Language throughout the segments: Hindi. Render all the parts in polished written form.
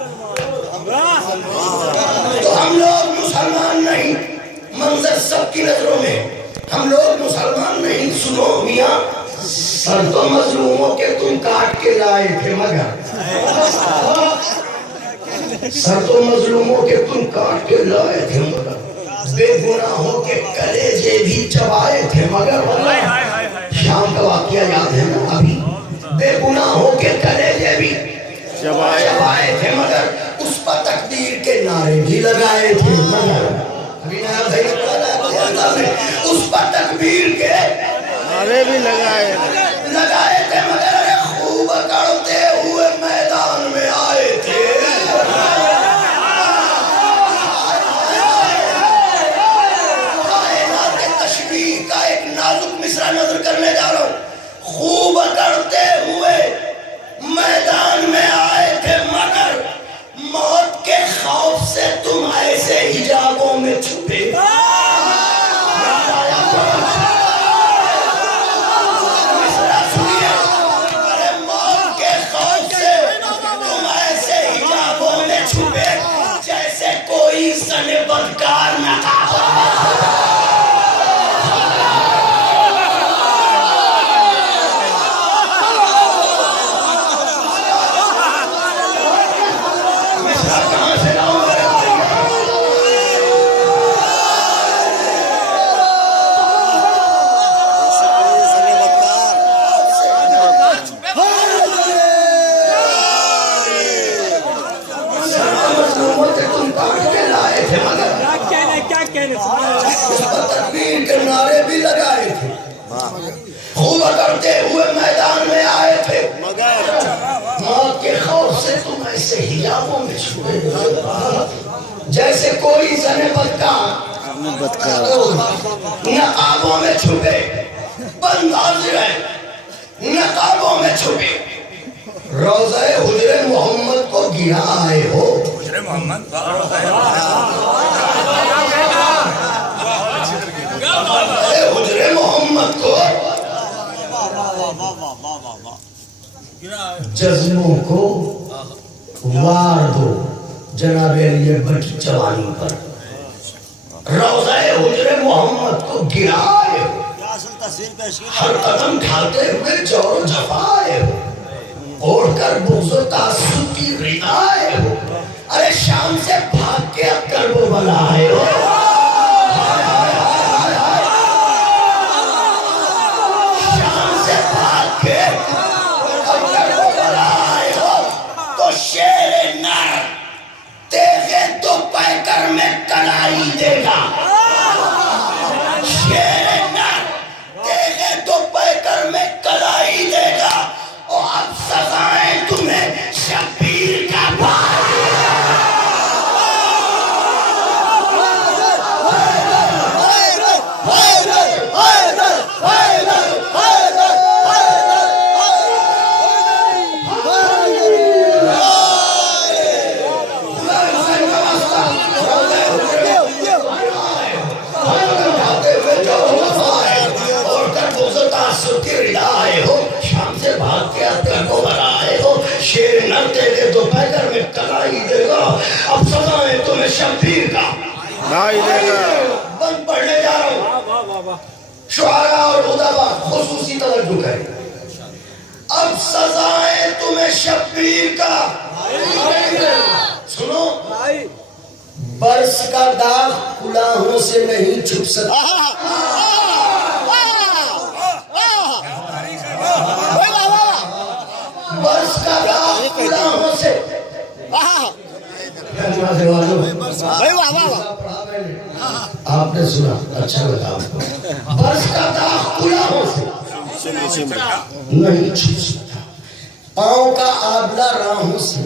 तो हम लोग मुसलमान नहीं, मंजर सबकी नजरों में हम लोग मुसलमान नहीं। सुनो मियाँ, सर तो मजलूमों के तुम काट के लाए थे मगर, सर तो मजलूमों के तुम काट के लाए थे मगर, बेगुनाहों के कलेजे भी चबाए थे मगर। शाम का वाकया याद है ना अभी, बेगुनाहों के कलेजे भी चबाए थे मगर, उस पर तकदीर के नारे भी लगाए थे मगर। अभी नया भाई उस पर तकबीर के नारे भी लगाए थे मगर अरे खूब करते हुए मैदान में आए थे। तशबीह का एक नाजुक मिसरा नजर करने जा रहा हूँ। खूब करते हुए मैदान में आए थे मगर, मौत के खौफ से तुम ऐसे हिजाबों में छुपे। बदकार न तकबीर के नारे भी लगाए थे, खूब करते हुए मैदान में आए थे मगर, मौत के खौफ से तुम ऐसे हिजाबों में छुपे जैसे कोई जने बदकार नकाबों में छुपे, बंद हाजिर है नकाबों में छुपे। रोज़े हुजरे मोहम्मद को गिरा आए हो, हुजरे मोहम्मद हुजरे मोहम्मद को, जज्बों को वार दो जनाबे ये बड़ी जवानी पर। रोज़े हुजरे मोहम्मद को गिराए हो, हर कदम ढालते हुए जोर जफाए हो, ओढ़कर बुग़्ज़ तासुब की रिदाए हो। अरे शाम से भाग के अब करबो बनाए हो, शाम से भाग के अब करबो बनाए हो। तो शेर नर तेगे तो पैकर में कलाई देगा, शेर नर तेगे तो पैकर में कलाई देगा। और अब सजाएं तुम्हें शबीर का शेर नर तेरे तो पैकर में कलाई देगा। अब सजाएं तुम्हें शबीर का बंद पढ़ने जा रहा हूँ। शुआरा और उदाबा खुसूसी तवज्जो करें। अब सजाएं तुम्हें शबीर का, सुनो, बरस का दाग कुलाहों से नहीं छुप सकता, बरस का दाग कुलाहों से। आपने सुना, अच्छा लगा आपको। बरस का दाग कुलाहों से नहीं छुप सकता, पाँव का आबला राहों से,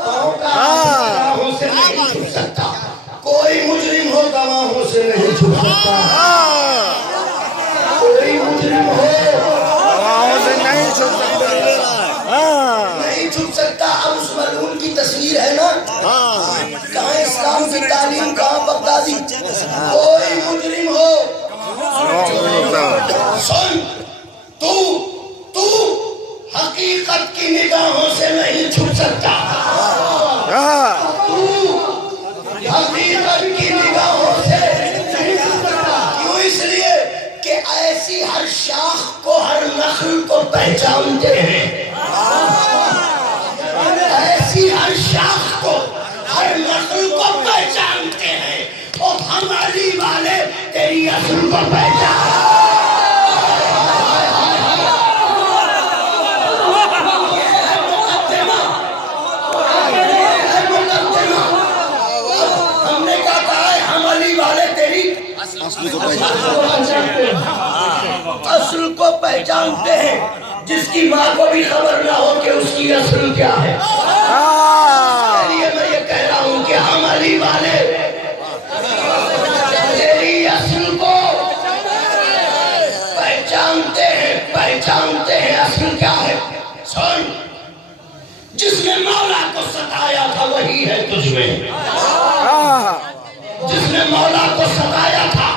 पाँव का राहों से नहीं छुप सकता। कोई मुजरिम हो गवाहों से नहीं छुप सकता, कोई मुजरिम हो गवाहों से नहीं छुप सकता, नहीं छुप सकता। अब उस मलून की तस्वीर है ना, कहाँ इस्लाम की तालीम, कहाँ बगदादी। कोई मुजरिम हो, सुन, तू हकीकत की निगाहों से नहीं छुप पहचानते हैं, ऐसी हर शाख को, हर नस्ल को पहचानते हैं। तो हम अली वाले तेरी असल को पहचान। हमने क्या कहा है? हम अली वाले तेरी असल को पहचानते हैं। जिसकी माँ को भी खबर ना हो कि उसकी असल क्या है। इसलिए मैं ये कह रहा हूँ कि हम अली वाले तेरी असल को पहचानते हैं, पहचानते हैं। असल क्या है? सुन, जिसने मौला को सताया था वही है तुझमें। जिसने मौला को सताया था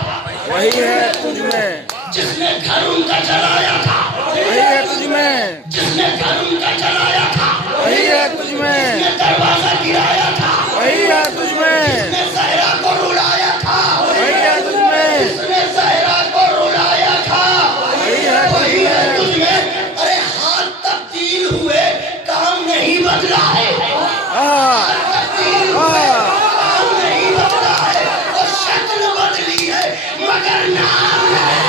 वही है तुझमें। जिसने घर उनका जलाया था वही है तुझमें। जिसने घर उनका जलाया था वही है तुझमें। जिसने दरवाजा गिराया था वही है तुझमें। जिसने सहरा को रुलाया था वही है तुझमें। जिसने सहरा को रुलाया था वही है तुझमें। अरे हाथ तब्दील हुए, काम नहीं बदला है। हाथ तब्दील हुए, काम नहीं बदला है। और शक्ल बदली है मगर नाम नहीं।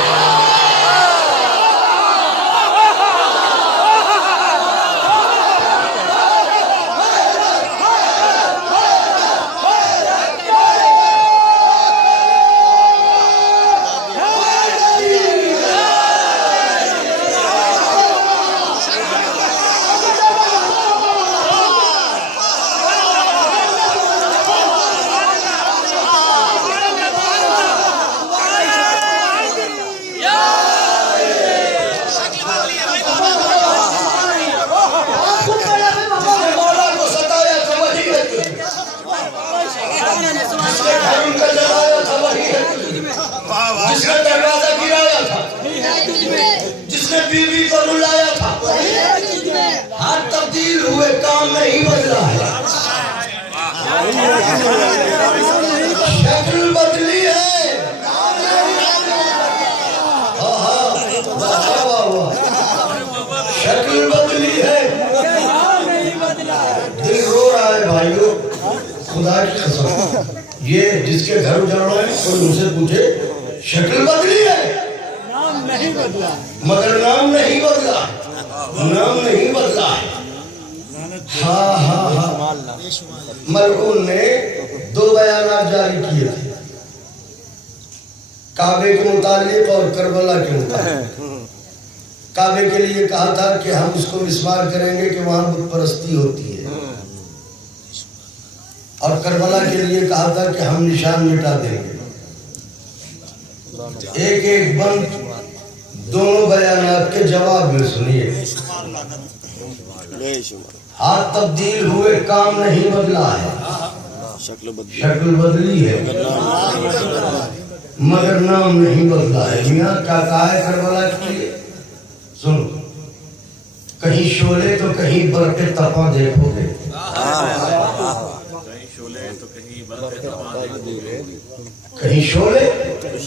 जिसने दरवाजा गिराया था, जिसने बीवी को रुलाया था, हाथ तब्दील हुए, काम नहीं बदला है। शक्ल बदली है। शक्ल बदली है, दिल रो रहा है भाइयों। खुदा की कसम, ये जिसके घर उजाड़ा है कोई उनसे पूछे, शक्ल बदली है, नाम नहीं बदला, मगर नाम नहीं बदला। नाम नहीं बदला। हाँ हाँ हाँ, मलकून ने 2 बयान जारी किए थे, काबे के मुतालिक और करबला के मुतालिक। काबे के लिए कहा था कि हम उसको मिस्मार करेंगे कि वहां बुत परस्ती होती है, और करबला के लिए कहा था कि हम निशान मिटा देंगे। एक एक बंद दोनों बयानात के जवाब में सुनिए। हाथ तब्दील हुए, काम नहीं बदला है। शक्ल बदली है मगर नाम नहीं बदला है। मियाँ क्या कहा है करबला के लिए? सुन, कहीं शोले तो कहीं बरके तपा देखोगे। कहीं शोले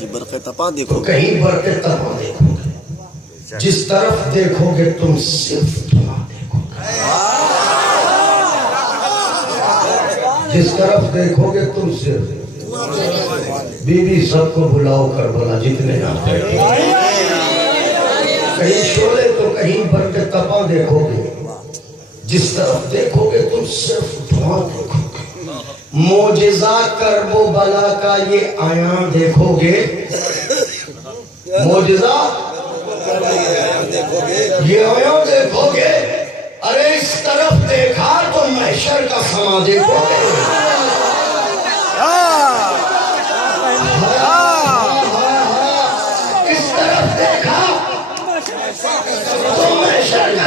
बरक़े तपा देखो, तो कहीं बरके तपा देखोगे। जिस तरफ देखोगे तुम सिर्फ धुआं देखोगे। जिस तरफ देखोगे तुम सिर्फ। बीबी सबको बुलाओ करबला जितने आते हैं। कहीं शोले तो कहीं बरके तपा देखोगे। जिस तरफ देखोगे तुम सिर्फ धुआं देखोगे। मोजिज़ा करबो बला का ये आयाम देखोगे। मोजिज़ा ये आयाम देखोगे। अरे इस तरफ देखा तो महशर का समा देखोगे। इस तरफ देखा तो महशर का